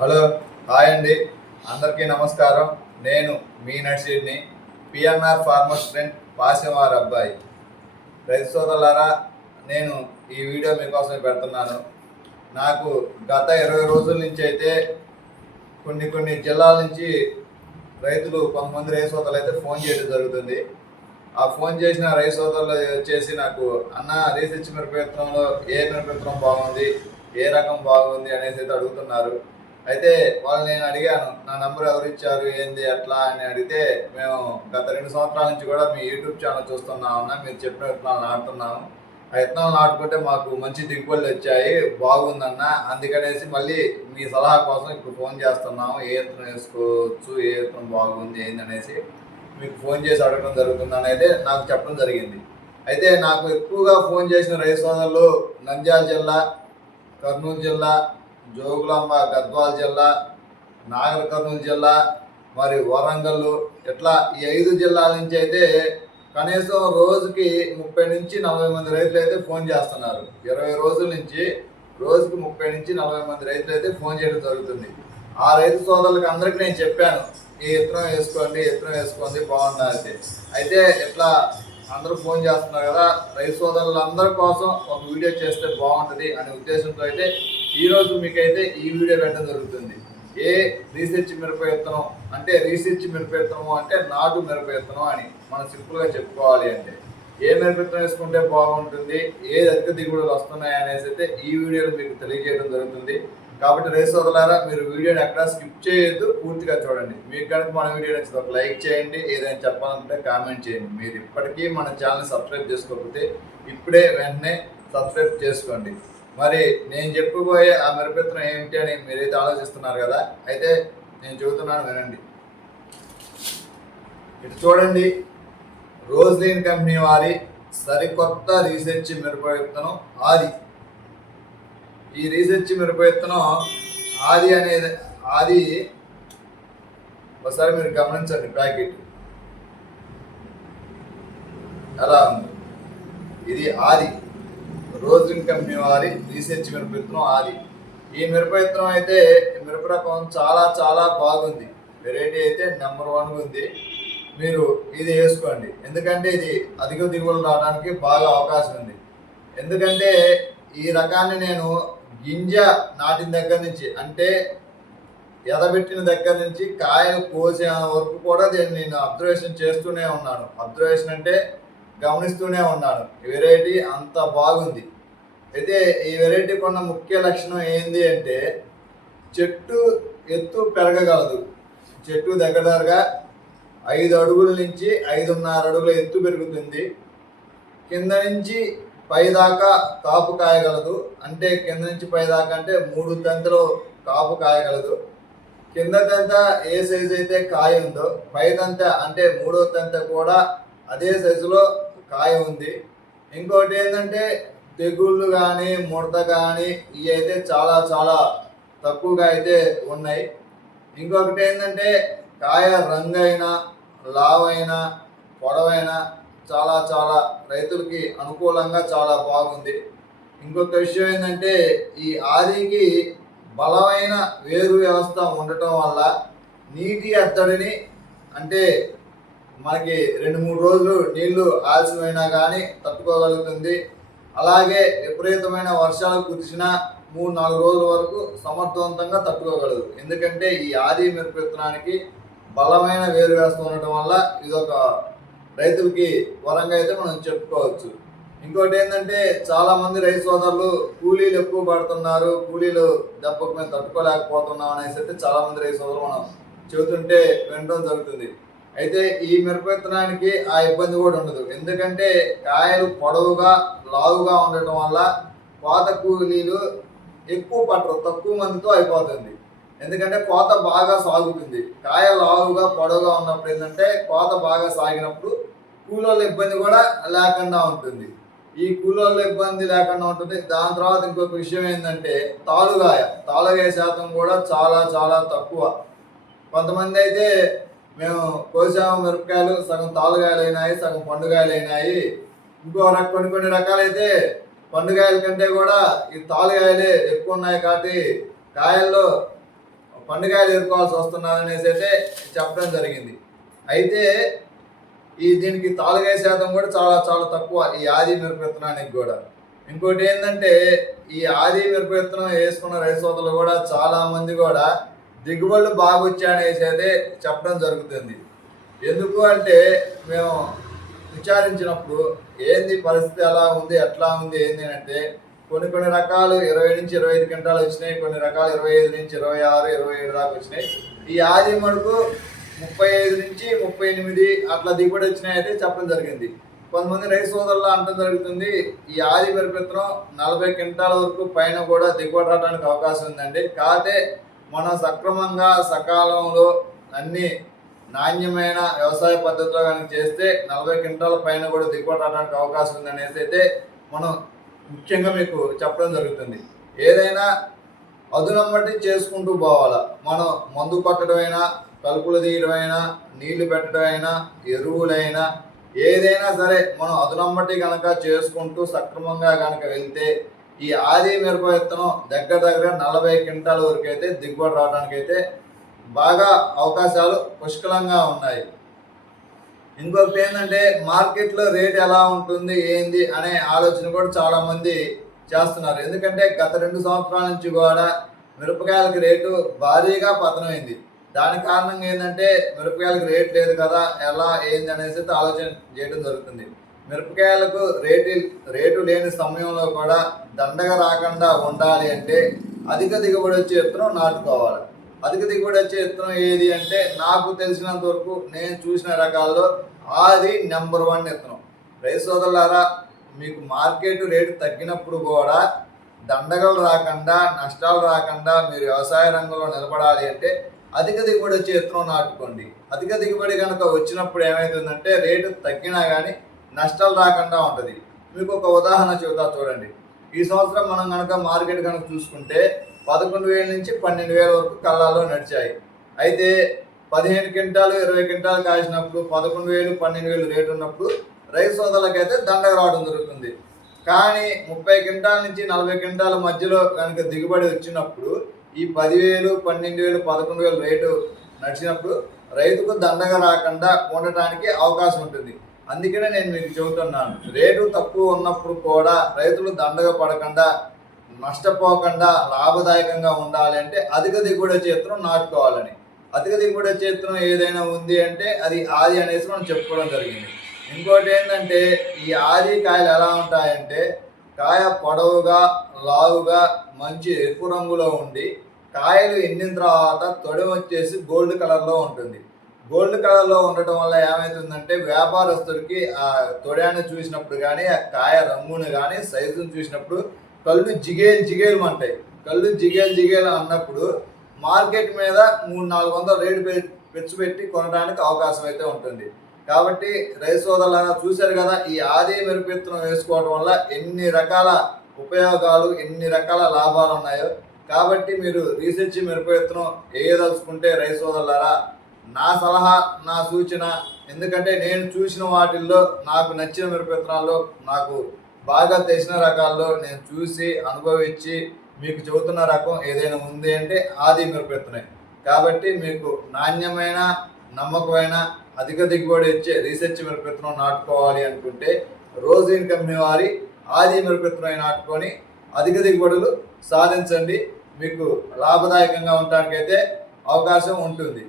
Hello, hi అండి. అందరికీ నమస్కారం. నేను మీ నర్సీని, పిఎన్ఆర్ ఫార్మర్స్ ఫ్రెండ్ వారి అబ్బాయి. రైతు సోదరులారా, నేను ఈ వీడియో మీకోసం పెడుతున్నాను. నాకు గత 20 రోజుల నుంచి అయితే కొన్ని జిల్లాల నుంచి రైతులు, కొంతమంది రైతు సోదరులు అయితే ఫోన్ చేయడం జరుగుతుంది. ఆ ఫోన్ చేసిన రైతు సోదరులు వచ్చేసి నాకు, అన్న రీసెర్చ్ మిరపవిత్తనంలో ఏ మిరపవిత్తనం బాగుంది, ఏ రకం బాగుంది అనేసి అయితే అడుగుతున్నారు. అయితే వాళ్ళు నేను అడిగాను, నా నెంబర్ ఎవరు ఇచ్చారు, ఏంది అట్లా అని అడిగితే, మేము గత 2 సంవత్సరాల నుంచి కూడా మీ యూట్యూబ్ ఛానల్ చూస్తున్నామన్నా, మీరు చెప్పిన విత్తనాలు నాటుతున్నాము. ఆ విత్తనాలు నాటుకుంటే మాకు మంచి దిగుబడులు వచ్చాయి, బాగుందన్న. అందుకనేసి మళ్ళీ మీ సలహా కోసం ఇప్పుడు ఫోన్ చేస్తున్నాము. ఏ విత్తనం వేసుకోవచ్చు, ఏ విత్తనం బాగుంది ఏంది అనేసి మీకు ఫోన్ చేసి అడగడం జరుగుతుందని అయితే నాకు చెప్పడం జరిగింది. అయితే నాకు ఎక్కువగా ఫోన్ చేసిన రైతు సోదరులు నంద్యాల జిల్లా, కర్నూలు జిల్లా, జోగులాంబ గద్వాల జిల్లా, నాగర్ కర్నూలు జిల్లా, మరి వరంగల్, ఇట్లా ఈ 5 జిల్లాల నుంచి అయితే కనీసం రోజుకి 30 నుంచి 40 మంది రైతులు అయితే ఫోన్ చేస్తున్నారు. 20 రోజుల నుంచి రోజుకి 30 నుంచి 40 మంది రైతులు అయితే ఫోన్ చేయడం జరుగుతుంది. ఆ రైతు సోదరులకు అందరికీ నేను చెప్పాను, ఈ విత్తనం వేసుకోండి బాగున్నది. అయితే ఇట్లా అందరూ ఫోన్ చేస్తున్నారు కదా, రైతు సోదరులందరి కోసం ఒక వీడియో చేస్తే బాగుంటుంది అనే ఉద్దేశంతో అయితే ఈరోజు మీకైతే ఈ వీడియో పెట్టడం జరుగుతుంది. ఏ రీసెర్చ్ మిరప విత్తనం అంటే, రీసెర్చ్ మిరప విత్తనం అంటే నాటు మిరప విత్తనం అని మనం సింపుల్గా చెప్పుకోవాలి. అంటే ఏ మిరప విత్తనం వేసుకుంటే బాగుంటుంది, ఏ అధిక దిగుబడులు వస్తున్నాయి అనేసి అయితే ఈ వీడియోలో మీకు తెలియజేయడం జరుగుతుంది. కాబట్టి రైతు సోదరులారా, మీరు వీడియోని ఎక్కడ స్కిప్ చేయొద్దు, పూర్తిగా చూడండి. మీకు కనుక మన వీడియో నచ్చితే ఒక లైక్ చేయండి, ఏదైనా చెప్పాలంటే కామెంట్ చేయండి. మీరు ఇప్పటికీ మన ఛానల్ సబ్స్క్రైబ్ చేసుకోకపోతే ఇప్పుడే వెంటనే సబ్స్క్రైబ్ చేసుకోండి. మరి నేను చెప్పబోయే ఆ మిరపవిత్తనం ఏమిటి అని మీరైతే ఆలోచిస్తున్నారు కదా, అయితే నేను చెబుతున్నాను, వినండి. ఇటు చూడండి, రోజ్లీన్ కంపెనీ వారి సరికొత్త రీసెర్చ్ మిరప విత్తనం ఆది. ఈ రీసెర్చ్ మిరప విత్తనం ఆది ఒకసారి మీరు గమనించండి. ప్యాకెట్ ఎలా ఉంది, ఇది ఆది, రోజ్లిన్ కంపెనీ వారి రీసెర్చ్ మిరప విత్తనం ఆది. ఈ మిరప విత్తనం అయితే మిరప రకం చాలా చాలా బాగుంది, వెరైటీ అయితే నెంబర్ 1 ఉంది. మీరు ఇది వేసుకోండి, ఎందుకంటే ఇది అధిక దిగుబడులు రావడానికి బాగా అవకాశం ఉంది. ఎందుకంటే ఈ రకాన్ని నేను గింజ నాటిన దగ్గర నుంచి, అంటే ఎదబెట్టిన దగ్గర నుంచి కాయలు కోసే వరకు కూడా దీన్ని నేను అబ్జర్వేషన్ చేస్తూనే ఉన్నాను. అబ్జర్వేషన్ అంటే గమనిస్తూనే ఉన్నాను. ఈ వెరైటీ అంత బాగుంది. అయితే ఈ వెరైటీకి ఉన్న ముఖ్య లక్షణం ఏంది అంటే, చెట్టు ఎత్తు పెరగగలదు. చెట్టు దగ్గరగా 5 అడుగుల నుంచి 5.5 అడుగుల ఎత్తు పెరుగుతుంది. కింద నుంచి పైదాకా కాపు కాయగలదు. అంటే కింద నుంచి పైదాకా అంటే 3 తంతెలు కాపు కాయగలదు. కింద తంత ఏ సైజు అయితే కాయ ఉందో, పై తంత అంటే 3వ తంత కూడా అదే సైజులో కాయ ఉంది. ఇంకోటి ఏంటంటే, తెగుళ్ళు కానీ ముడత కానీ ఇవి అయితే చాలా చాలా తక్కువగా అయితే ఉన్నాయి. ఇంకొకటి ఏంటంటే, కాయ రంగైనా లావైనా పొడవైనా చాలా చాలా రైతులకి అనుకూలంగా చాలా బాగుంది. ఇంకొక విషయం ఏంటంటే, ఈ ఆదికి బలమైన వేరు వ్యవస్థ ఉండటం వల్ల నీటి ఎద్దడిని, అంటే మనకి 2-3 రోజులు నీళ్లు ఆలస్యమైనా కానీ తట్టుకోగలుగుతుంది. అలాగే విపరీతమైన వర్షాలు కురిసినా 3-4 రోజుల వరకు సమర్థవంతంగా తట్టుకోగలదు. ఎందుకంటే ఈ ఆది మిరప విత్తనానికి బలమైన వేరు వ్యవస్థ ఉండటం వల్ల ఇదొక రైతులకి వరంగా అయితే మనం చెప్పుకోవచ్చు. ఇంకోటి ఏంటంటే, చాలా మంది రైతు సోదరులు కూలీలు ఎక్కువ పడుతున్నారు, కూలీలు దెబ్బకు మేము తట్టుకోలేకపోతున్నాం అనేసి అయితే చాలా మంది రైతు సోదరులు మనం చెబుతుంటే వినడం జరుగుతుంది. అయితే ఈ మిరప విత్తనానికి ఆ ఇబ్బంది కూడా ఉండదు. ఎందుకంటే కాయలు పొడవుగా లావుగా ఉండటం వల్ల కోత కూలీలు ఎక్కువ పట్టరు, తక్కువ మందితో అయిపోతుంది. ఎందుకంటే కోత బాగా సాగుతుంది. కాయ లావుగా పొడవుగా ఉన్నప్పుడు ఏంటంటే, కోత బాగా సాగినప్పుడు కూలోళ్ళ ఇబ్బంది కూడా లేకుండా ఉంటుంది. ఈ కూలోళ్ళ ఇబ్బంది లేకుండా ఉంటుంది. దాని తర్వాత ఇంకొక విషయం ఏంటంటే, తాలుగాయ శాతం కూడా చాలా చాలా తక్కువ. కొంతమంది అయితే, మేము కోసాము మిరపకాయలు, సగం తాలుగాయలు అయినాయి, సగం పండుగాయలు అయినాయి. కొన్ని రకాలైతే పండుగాయల కంటే కూడా ఈ తాలుగాయలే ఎక్కువ ఉన్నాయి. కాబట్టి కాయల్లో పండుగలు ఎదుర్కోవాల్సి వస్తున్నారు అనేసి అయితే చెప్పడం జరిగింది. అయితే దీనికి తాలుగాయ శాతం కూడా చాలా చాలా తక్కువ ఈ ఆది మిరప విత్తనానికి కూడా. ఇంకోటి ఏంటంటే ఈ ఆది మిరప విత్తనం వేసుకున్న రైతు సోదరులు కూడా చాలా మంది కూడా దిగుబడులు బాగా వచ్చాయనేసి అయితే చెప్పడం జరుగుతుంది. ఎందుకు అంటే మేము విచారించినప్పుడు ఏంది పరిస్థితి ఎలా ఉంది ఎట్లా ఉంది ఏంది అంటే కొన్ని రకాలు 20 నుంచి 25 క్వింటాలు వచ్చినాయి, కొన్ని రకాలు 25 నుంచి 26, 27 దాకా వచ్చినాయి. ఈ ఆది మడుకు 35 నుంచి 38 అట్లా దిగుబడి వచ్చినాయి అయితే చెప్పడం జరిగింది. కొంతమంది రైతు సోదరులు అనడం జరుగుతుంది ఈ ఆది మిరప విత్తనం 40 క్వింటాల వరకు పైన కూడా దిగుబడి రావడానికి అవకాశం ఉందండి. కాకపోతే మనం సక్రమంగా సకాలంలో అన్ని నాణ్యమైన వ్యవసాయ పద్ధతిలో కనుక చేస్తే 40 క్వింటాల పైన కూడా దిగుబడి రావడానికి అవకాశం ఉందనేసి అయితే మనం ముఖ్యంగా మీకు చెప్పడం జరుగుతుంది. ఏదైనా అదునం బట్టి చేసుకుంటూ పోవాలా. మనం మందు కొట్టడమైనా, కలుపులు తీయడమైనా, నీళ్లు పెట్టడమైనా, ఎరువులైనా ఏదైనా సరే మనం అదునం బట్టి కనుక చేసుకుంటూ సక్రమంగా కనుక వెళ్తే ఈ ఆది మిరప విత్తనం దగ్గర 40 క్వింటాల వరకు అయితే దిగుబడి రావడానికి అయితే బాగా అవకాశాలు పుష్కలంగా ఉన్నాయి. ఇంకొకటి ఏంటంటే మార్కెట్లో రేట్ ఎలా ఉంటుంది ఏంది అనే ఆలోచన కూడా చాలామంది చేస్తున్నారు. ఎందుకంటే గత 2 సంవత్సరాల నుంచి కూడా మిరపకాయలకి రేటు భారీగా పతనమైంది. దాని కారణంగా ఏంటంటే మిరపకాయలకు రేట్ లేదు కదా, ఎలా ఏంది అనేసి ఆలోచన చేయడం జరుగుతుంది. మిరపకాయలకు రేటు లేని సమయంలో కూడా దండగ రాకుండా ఉండాలి అంటే అధిక దిగుబడి వచ్చే విత్తనం నాటుకోవాలి. అధిక దిగుబడి వచ్చే విత్తనం ఏది అంటే నాకు తెలిసినంత వరకు నేను చూసిన రకాల్లో ఆది నెంబర్ 1 విత్తనం. రైతు సోదరులారా, మీకు మార్కెట్ రేటు తగ్గినప్పుడు కూడా దండగలు రాకుండా నష్టాలు రాకుండా మీరు వ్యవసాయ రంగంలో నిలబడాలి అంటే అధిక దిగుబడి వచ్చే విత్తనం నాటుకోండి. అధిక దిగుబడి కనుక వచ్చినప్పుడు ఏమవుతుందంటే రేటు తగ్గినా కానీ నష్టాలు రాకుండా ఉంటుంది. మీకు ఒక ఉదాహరణ చెబుతా చూడండి. ఈ సంవత్సరం మనం కనుక మార్కెట్ కనుక చూసుకుంటే 11,000 నుంచి 12,000 వరకు కళ్ళాల్లో నడిచాయి. అయితే 15 క్వింటాలు 20 క్వింటాలు కాసినప్పుడు 11,000 12,000 రేటు ఉన్నప్పుడు రైతు సోదరులకైతే దండగ రావడం జరుగుతుంది. కానీ 30 క్వింటాల నుంచి 40 క్వింటాల మధ్యలో కనుక దిగుబడి వచ్చినప్పుడు ఈ 10,000 12,000 11,000 రేటు నడిచినప్పుడు రైతుకు దండగ రాకుండా ఉండటానికి అవకాశం ఉంటుంది. అందుకనే నేను మీకు చెబుతున్నాను, రేటు తక్కువ ఉన్నప్పుడు కూడా రైతులు దండగ పడకుండా నష్టపోకుండా లాభదాయకంగా ఉండాలి అంటే అధిక దిగుబడి వచ్చే విత్తనం నాటుకోవాలని. అధిక దిగుబడి వచ్చే విత్తనం ఏదైనా ఉంది అంటే అది ఆది అనేసి మనం చెప్పుకోవడం జరిగింది. ఇంకోటి ఏంటంటే ఈ ఆది కాయలు ఎలా ఉంటాయంటే కాయ పొడవుగా లావుగా మంచి ఎరుపు రంగులో ఉండి కాయలు ఎండిన తర్వాత తొడెం వచ్చేసి గోల్డ్ కలర్లో ఉంటుంది. గోల్డ్ కలర్లో ఉండటం వల్ల ఏమవుతుందంటే వ్యాపారస్తుడికి ఆ తొడాన్ని చూసినప్పుడు కానీ ఆ కాయ రంగును కానీ సైజును చూసినప్పుడు కళ్ళు జిగేలు అంటాయి. కళ్ళు జిగేలు అన్నప్పుడు మార్కెట్ మీద 300-400 రేటు పెట్టి కొనడానికి అవకాశం అయితే ఉంటుంది. కాబట్టి రైతు సోదరులారా చూశారు కదా, ఈ ఆది మిరప విత్తనం వేసుకోవడం వల్ల ఎన్ని రకాల ఉపయోగాలు ఎన్ని రకాల లాభాలు ఉన్నాయో. కాబట్టి మీరు రీసెర్చ్ మిరప విత్తనం వేయదలుచుకుంటే రైతు సోదరులారా నా సలహా నా సూచన, ఎందుకంటే నేను చూసిన వాటిల్లో నాకు నచ్చిన మిరప విత్తనాల్లో నాకు బాగా తెలిసిన రకాల్లో నేను చూసి అనుభవించి మీకు చెబుతున్న రకం ఏదైనా ఉంది అంటే ఆది మిరప విత్తనం. కాబట్టి మీకు నాణ్యమైన నమ్మకమైన అధిక దిగుబడి వచ్చే రీసెర్చ్ మిరప విత్తనం నాటుకోవాలి అనుకుంటే రోజిన్ కంపెనీ వారి ఆది మిరప విత్తనం నాటుకొని అధిక దిగుబడులు సాధించండి. మీకు లాభదాయకంగా ఉండటానికైతే అవకాశం ఉంటుంది.